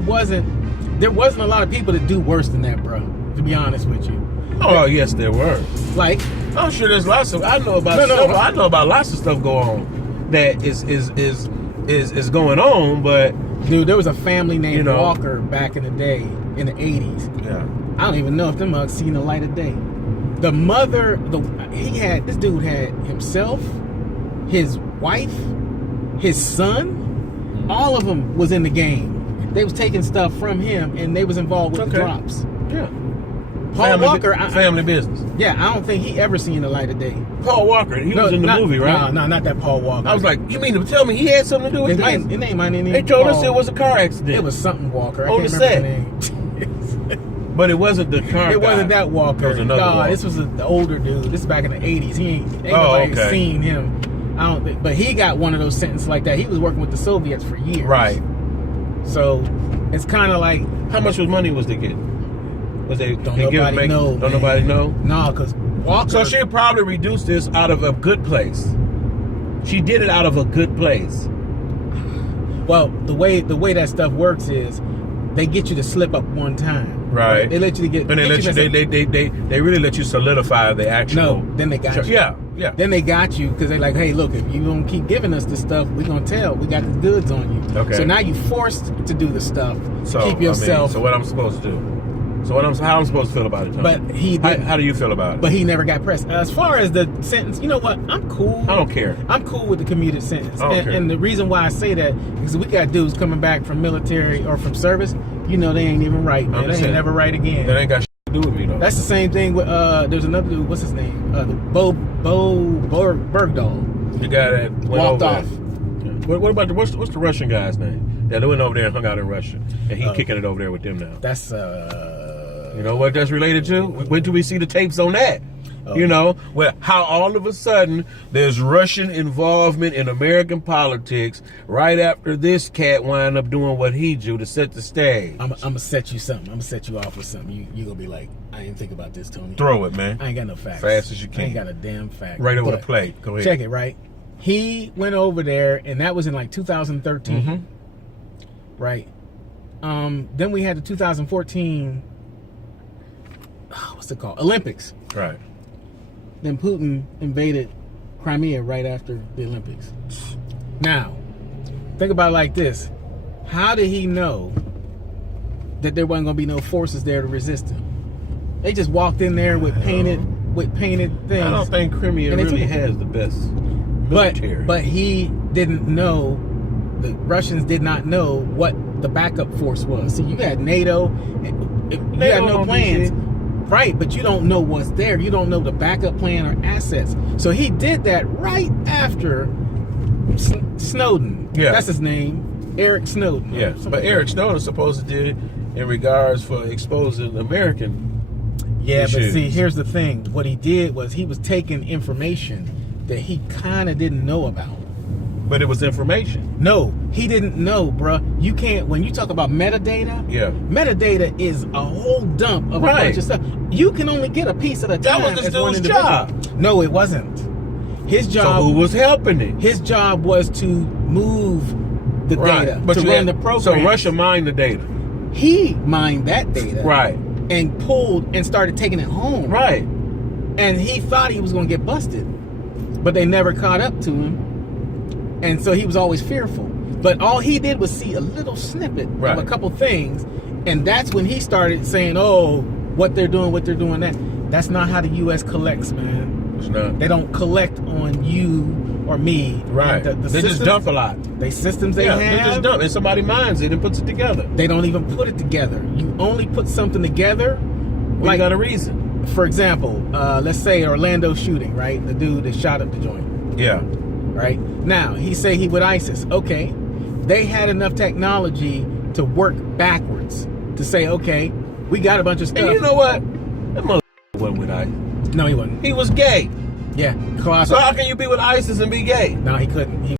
there wasn't a lot of people that do worse than that, bro. To be honest with you. Oh yes, there were. Like, I'm sure there's lots of. I know about. I know about lots of stuff going on that is going on, but dude, there was a family named Walker back in the day, in the 80s. Yeah. I don't even know if them mugs seen the light of day. The mother, this dude had himself, his wife, his son, all of them was in the game. They was taking stuff from him, and they was involved with the drops. Yeah. Paul Walker, family business. Yeah, I don't think he ever seen the light of day. Paul Walker, he was in the movie, right? No, not that Paul Walker. I was like, you mean to tell me he had something to do with this? It ain't my name. They told us it was a car accident. It was something Walker. On the set. But it wasn't the car. It wasn't that Walker. It was another Walker. This was the older dude. This is back in the 80s. Ain't nobody seen him. I don't think, but he got one of those sentences like that. He was working with the Soviets for years. Right. So it's kind of like, how much money was they getting? Was they don't nobody know? Don't nobody know? No, because Walker. So she probably reduced this out of a good place. She did it out of a good place. Well, the way that stuff works is they get you to slip up one time. Right. They let you get. And they really let you solidify the actual. No, then they got you. Yeah. Then they got you because they're like, hey, look, if you don't keep giving us this stuff, we're gonna tell. We got the goods on you. Okay. So now you forced to do the stuff. So keep yourself. So what I'm supposed to do? So how I'm supposed to feel about it, Tony? But he didn't. How do you feel about it? But he never got pressed. As far as the sentence, you know what? I'm cool. I don't care. I'm cool with the commuted sentence. I don't care. And the reason why I say that is we got dudes coming back from military or from service. You know they ain't even right, man. They ain't never right again. That ain't got shit to do with me, though. That's the same thing with there's another dude. What's his name? Bo Bergdahl. The guy that went walked off. What about what's the Russian guy's name? That went over there and hung out in Russia, and he's kicking it over there with them now. That's you know what that's related to? When do we see the tapes on that? You know, how all of a sudden there's Russian involvement in American politics right after this cat wind up doing what he do to set the stage. I'm gonna set you something. I'm gonna set you off with something. You gonna be like, I didn't think about this, Tony. Throw it, man. I ain't got no facts. Fast as you can. I ain't got a damn fact. Right over the plate. Go ahead. Check it, right? He went over there, and that was in like 2013. Mm-hmm. Right. Then we had the 2014, what's it called? Olympics. Right. Then Putin invaded Crimea right after the Olympics. Now, think about it like this. How did he know that there wasn't going to be no forces there to resist him? They just walked in there with painted things. I don't think Crimea really has the best military. But he didn't know, the Russians did not know what the backup force was. See, you had NATO. You had no plans. Right, but you don't know what's there. You don't know the backup plan or assets. So he did that right after Snowden. Yeah. That's his name. Eric Snowden. Yeah, but Eric Snowden supposed to do it in regards for exposing American issues. But see, here's the thing. What he did was he was taking information that he kind of didn't know about. But it was information. No, he didn't know, bruh. You can't, when you talk about metadata, metadata is a whole dump of a bunch of stuff. You can only get a piece at a time. That was this dude's job. No, it wasn't. His job. So who was helping it? His job was to move the data, but to run the program. So Russia mined the data. He mined that data. Right. And pulled and started taking it home. Right. And he thought he was going to get busted. But they never caught up to him. And so he was always fearful. But all he did was see a little snippet of a couple things. And that's when he started saying, oh, what they're doing that. That's not how the U.S. collects, man. It's not. They don't collect on you or me. Right. They just dump a lot. They systems they have. They just dump. And somebody mines it and puts it together. They don't even put it together. You only put something together. Like, got a reason. For example, let's say Orlando shooting, right? The dude that shot up the joint. Yeah. Right? Now, he say he with ISIS. Okay. They had enough technology to work backwards. To say, okay, we got a bunch of stuff. And you know what? That mother wasn't with ISIS. No, he wasn't. He was gay. Yeah. So how can you be with ISIS and be gay? No, he couldn't.